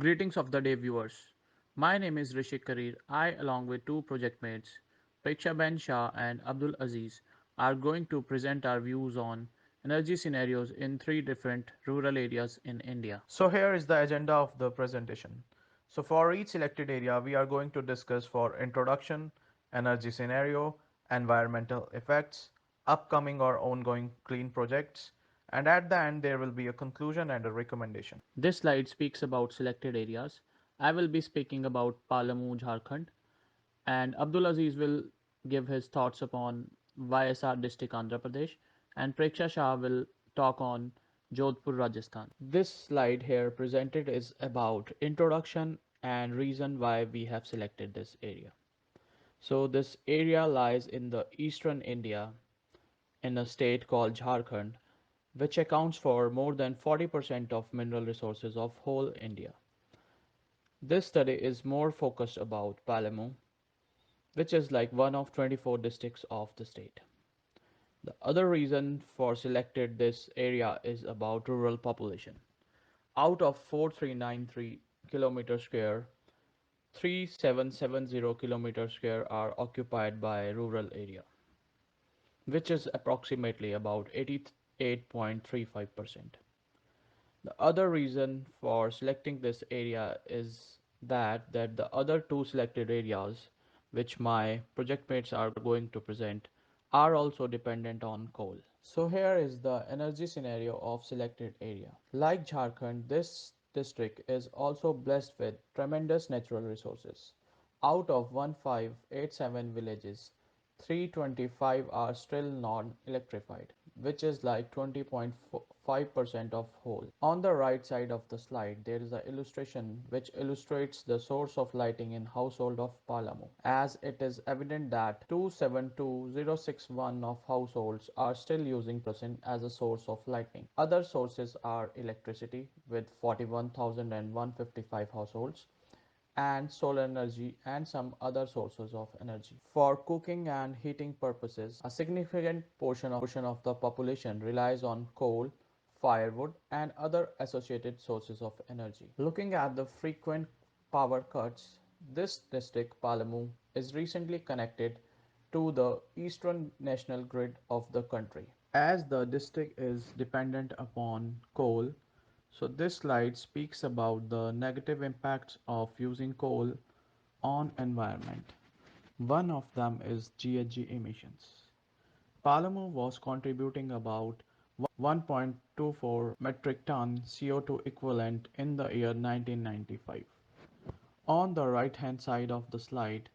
Greetings of the day, viewers. My name is Rishik Karir. I, along with two project mates, Preksha Ben Shah and Abdul Aziz, are going to present our views on energy scenarios in three different rural areas in India. So here is the agenda of the presentation. So for each selected area, we are going to discuss for introduction, energy scenario, environmental effects, upcoming or ongoing clean projects, and at the end there will be a conclusion and a recommendation. This slide speaks about selected areas. I will be speaking about Palamu, Jharkhand, and Abdul Aziz will give his thoughts upon YSR district Andhra Pradesh, and Preksha Shah will talk on Jodhpur, Rajasthan. This slide here presented is about introduction and reason why we have selected this area. So this area lies in the eastern India in a state called Jharkhand, which accounts for more than 40% of mineral resources of whole India. This study is more focused about Palamu, which is like one of 24 districts of the state. The other reason for selected this area is about rural population. Out of 4393 kilometer square, 3770 kilometer square are occupied by rural area, which is approximately about 88.35%. The other reason for selecting this area is that the other two selected areas which my project mates are going to present are also dependent on coal. So here is the energy scenario of selected area. Like Jharkhand, this district is also blessed with tremendous natural resources. Out of 1587 villages, 325 are still non-electrified, which is like 20.5% of whole. On the right side of the slide, there is an illustration which illustrates the source of lighting in household of Palamu, as it is evident that 272,061 of households are still using as a source of lighting. Other sources are electricity with 41,155 households, and solar energy and some other sources of energy. For cooking and heating purposes, a significant portion of the population relies on coal, firewood, and other associated sources of energy. Looking at the frequent power cuts, this district, Palamu, is recently connected to the eastern national grid of the country. As the district is dependent upon coal, so this slide speaks about the negative impacts of using coal on environment. One of them is GHG emissions. Palamu was contributing about 1.24 metric ton CO2 equivalent in the year 1995. On the right hand side of the slide,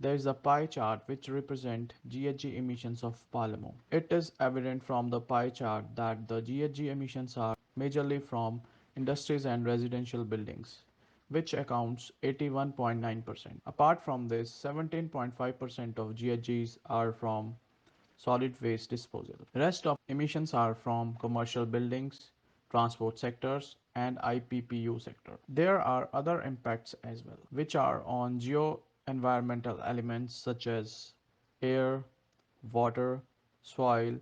there is a pie chart which represents GHG emissions of Palamu. It is evident from the pie chart that the GHG emissions are majorly from industries and residential buildings, which accounts 81.9%. Apart from this, 17.5% of GHGs are from solid waste disposal. Rest of emissions are from commercial buildings, transport sectors, and IPPU sector. There are other impacts as well, which are on geo-environmental elements such as air, water, soil,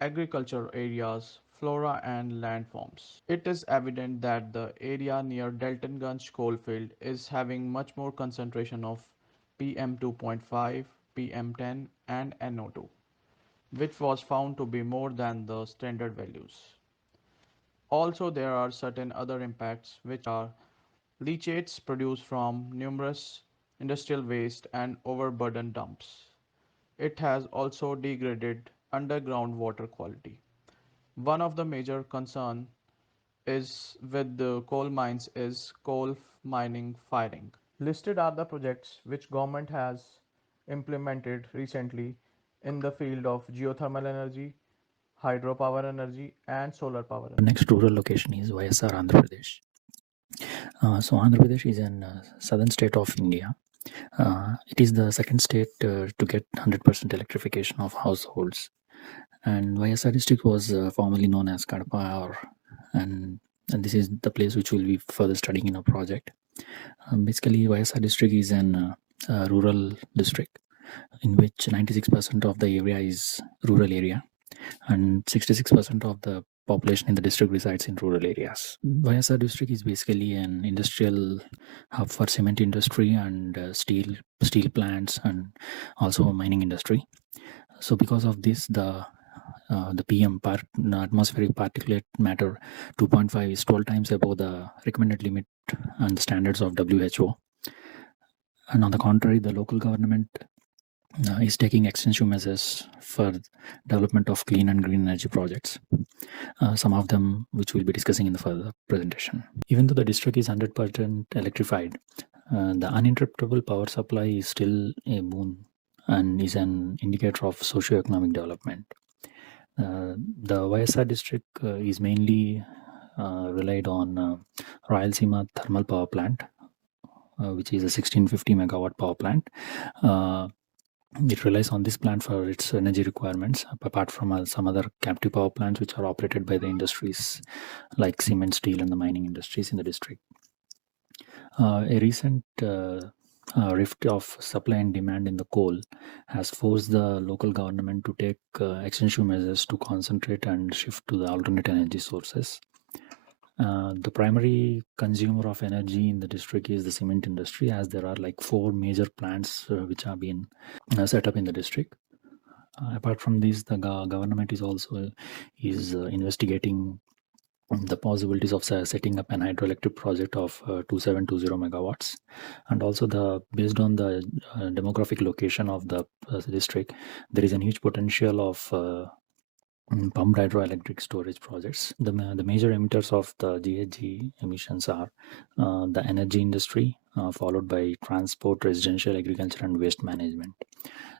agricultural areas, flora and landforms. It is evident that the area near Daltonganj coalfield is having much more concentration of PM2.5, PM10 and NO2, which was found to be more than the standard values. Also, there are certain other impacts which are leachates produced from numerous industrial waste and overburden dumps. It has also degraded underground water quality. One of the major concern is with the coal mines is coal mining firing. Listed are the projects which government has implemented recently in the field of geothermal energy, hydropower energy and solar power The energy. next rural location is YSR, Andhra Pradesh. So Andhra Pradesh is in southern state of India. It is the second state to get 100% electrification of households. And YSR district was formerly known as Kadapa, and this is the place which we'll be further studying in our project. Basically, YSR district is an rural district in which 96% of the area is rural area, and 66% of the population in the district resides in rural areas. YSR district is basically an industrial hub for cement industry and steel plants and also mining industry. So because of this, the PM atmospheric particulate matter 2.5 is 12 times above the recommended limit and the standards of WHO. And on the contrary, the local government is taking extensive measures for development of clean and green energy projects. Some of them which we'll be discussing in the further presentation. Even though the district is 100% electrified, the uninterruptible power supply is still a boon and is an indicator of socio-economic development. The YSR district is mainly relied on Rayalaseema thermal power plant, which is a 1650 megawatt power plant. It relies on this plant for its energy requirements, apart from some other captive power plants which are operated by the industries like cement, steel, and the mining industries in the district. A recent rift of supply and demand in the coal has forced the local government to take extensive measures to concentrate and shift to the alternate energy sources. The primary consumer of energy in the district is the cement industry, as there are like 4 major plants which have been set up in the district. Apart from this, the government is also investigating the possibilities of setting up an hydroelectric project of 2720 megawatts, and also based on the demographic location of the district, there is a huge potential of pumped hydroelectric storage projects. The major emitters of the GHG emissions are the energy industry, followed by transport, residential, agriculture, and waste management.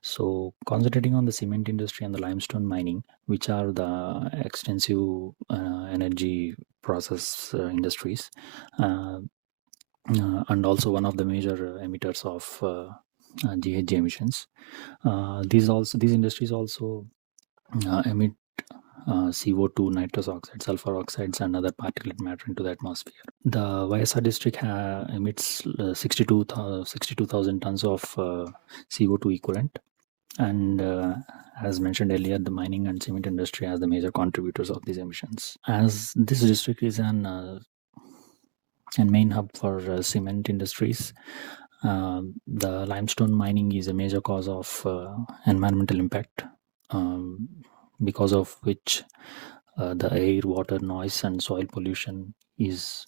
So concentrating on the cement industry and the limestone mining, which are the extensive energy process industries, and also one of the major emitters of GHG emissions. These industries also emit CO2, nitrous oxide, sulfur oxides, and other particulate matter into the atmosphere. The YSR district emits 62,000 tons of CO2 equivalent, and as mentioned earlier, the mining and cement industry as the major contributors of these emissions. As this district is an main hub for cement industries, the limestone mining is a major cause of environmental impact, because of which the air, water, noise, and soil pollution is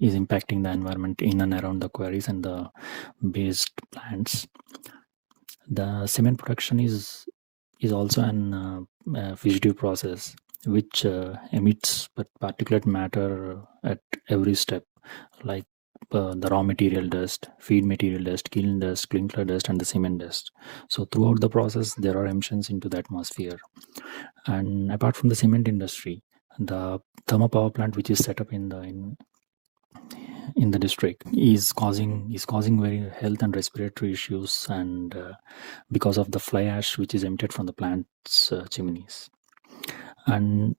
impacting the environment in and around the quarries and the based plants. The cement production is also an fugitive process which emits particulate matter at every step, like the raw material dust, feed material dust, kiln dust, clinker dust, and the cement dust. So throughout the process, there are emissions into the atmosphere. And apart from the cement industry, the thermal power plant which is set up in the district is causing very health and respiratory issues, and because of the fly ash which is emitted from the plant's chimneys. And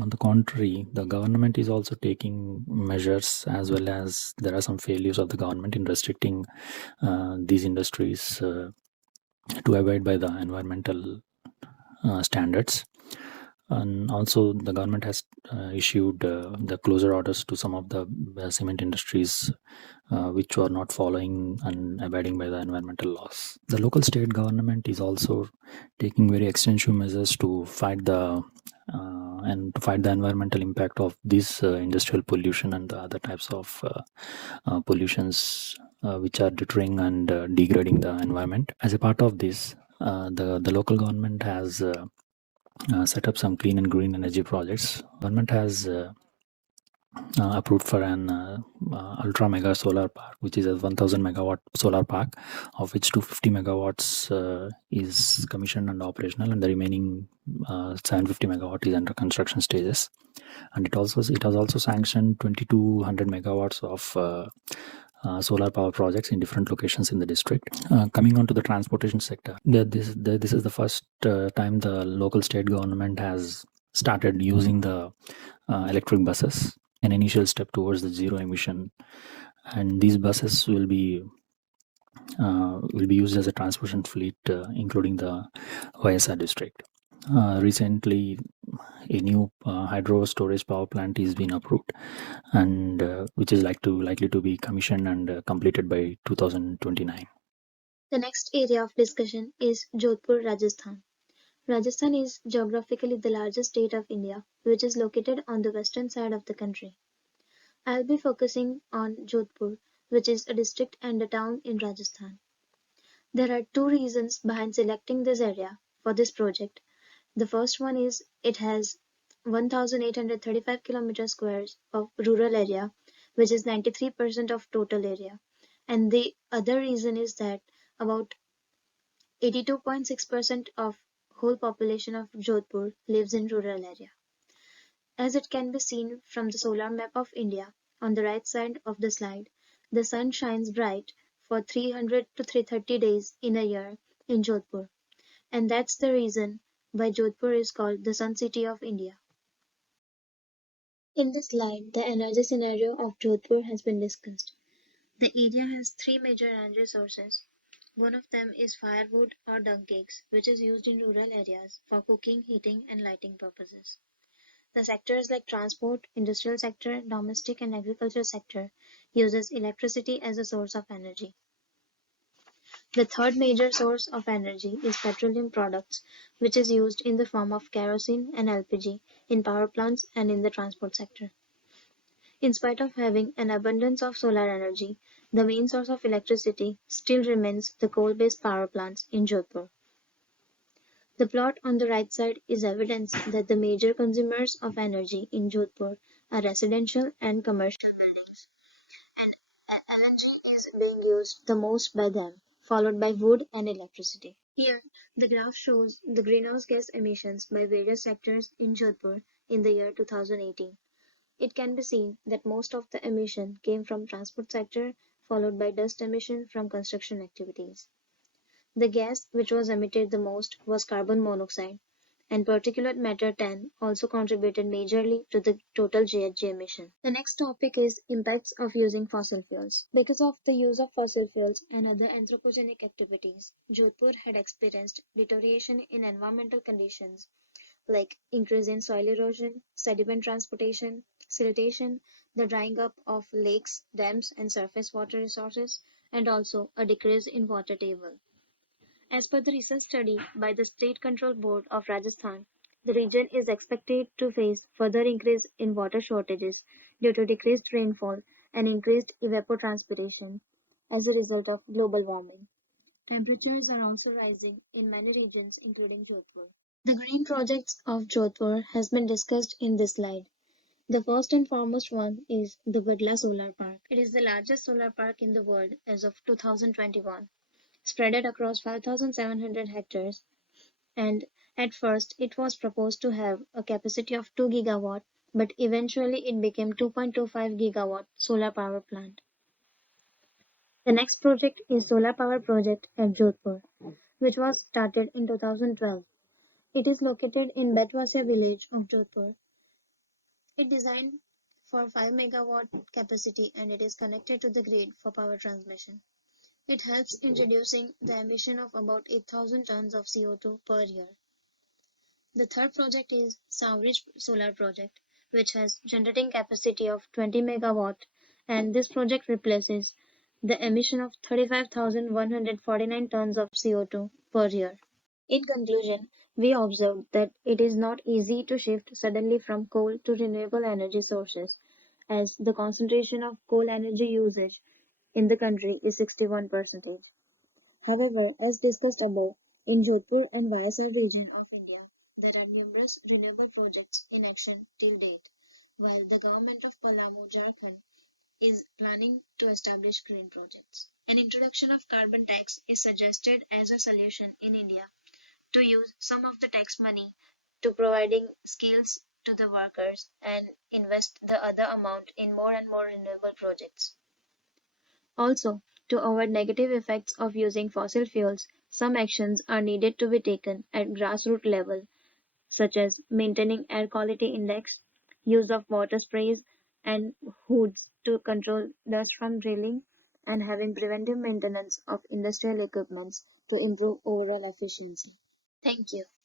on the contrary, the government is also taking measures, as well as there are some failures of the government in restricting these industries to abide by the environmental standards. And also the government has issued the closure orders to some of the cement industries which were not following and abiding by the environmental laws. The local state government is also taking very extensive measures to fight the environmental impact of this industrial pollution and the other types of pollutions which are deterring and degrading the environment. As a part of this, the local government has set up some clean and green energy projects. Government has approved for an ultra mega solar park, which is a 1000 megawatt solar park, of which 250 megawatts is commissioned and operational, and the remaining 750 megawatt is under construction stages. And it has also sanctioned 2200 megawatts of solar power projects in different locations in the district. Coming on to the transportation sector, this is the first time the local state government has started using the electric buses, an initial step towards the zero emission. And these buses will be used as a transportation fleet, including the YSR district. Recently, a new hydro storage power plant is being approved, and which is likely to be commissioned and completed by 2029. The next area of discussion is Jodhpur, Rajasthan. Rajasthan is geographically the largest state of India, which is located on the western side of the country. I'll be focusing on Jodhpur, which is a district and a town in Rajasthan. There are two reasons behind selecting this area for this project. The first one is it has 1,835 kilometer squares of rural area, which is 93% of total area. And the other reason is that about 82.6% of whole population of Jodhpur lives in rural area. As it can be seen from the solar map of India on the right side of the slide, the sun shines bright for 300 to 330 days in a year in Jodhpur, and that's the reason why Jodhpur is called the Sun City of India. In this slide, the energy scenario of Jodhpur has been discussed. The area has three major energy sources. One of them is firewood or dung cakes, which is used in rural areas for cooking, heating, and lighting purposes. The sectors like transport, industrial sector, domestic and agriculture sector uses electricity as a source of energy. The third major source of energy is petroleum products, which is used in the form of kerosene and LPG in power plants and in the transport sector. In spite of having an abundance of solar energy, the main source of electricity still remains the coal-based power plants in Jodhpur. The plot on the right side is evidence that the major consumers of energy in Jodhpur are residential and commercial buildings, and LNG is being used the most by them, followed by wood and electricity. Here, the graph shows the greenhouse gas emissions by various sectors in Jodhpur in the year 2018. It can be seen that most of the emission came from transport sector, followed by dust emission from construction activities. The gas which was emitted the most was carbon monoxide, and particulate matter 10 also contributed majorly to the total GHG emission. The next topic is impacts of using fossil fuels. Because of the use of fossil fuels and other anthropogenic activities, Jodhpur had experienced deterioration in environmental conditions like increase in soil erosion, sediment transportation, siltation, the drying up of lakes, dams, and surface water resources, and also a decrease in water table. As per the recent study by the State Control Board of Rajasthan, the region is expected to face further increase in water shortages due to decreased rainfall and increased evapotranspiration as a result of global warming. Temperatures are also rising in many regions, including Jodhpur. The green projects of Jodhpur has been discussed in this slide. The first and foremost one is the Badla Solar Park. It is the largest solar park in the world as of 2021, spread across 5,700 hectares, and at first it was proposed to have a capacity of 2 gigawatt, but eventually it became 2.25 gigawatt solar power plant. The next project is Solar Power Project at Jodhpur, which was started in 2012. It is located in Betwasia village of Jodhpur. It designed for 5 megawatt capacity and it is connected to the grid for power transmission. It helps in reducing the emission of about 8,000 tons of CO2 per year. The third project is Savridge Solar Project, which has generating capacity of 20 megawatt, and this project replaces the emission of 35,149 tons of CO2 per year. In conclusion, we observed that it is not easy to shift suddenly from coal to renewable energy sources, as the concentration of coal energy usage in the country is 61%. However, as discussed above, in Jodhpur and YSR region of India, there are numerous renewable projects in action till date, while the government of Palamu, Jharkhand is planning to establish green projects. An introduction of carbon tax is suggested as a solution in India to use some of the tax money to providing skills to the workers and invest the other amount in more and more renewable projects. Also, to avoid negative effects of using fossil fuels, some actions are needed to be taken at grassroots level, such as maintaining air quality index, use of water sprays and hoods to control dust from drilling, and having preventive maintenance of industrial equipments to improve overall efficiency. Thank you.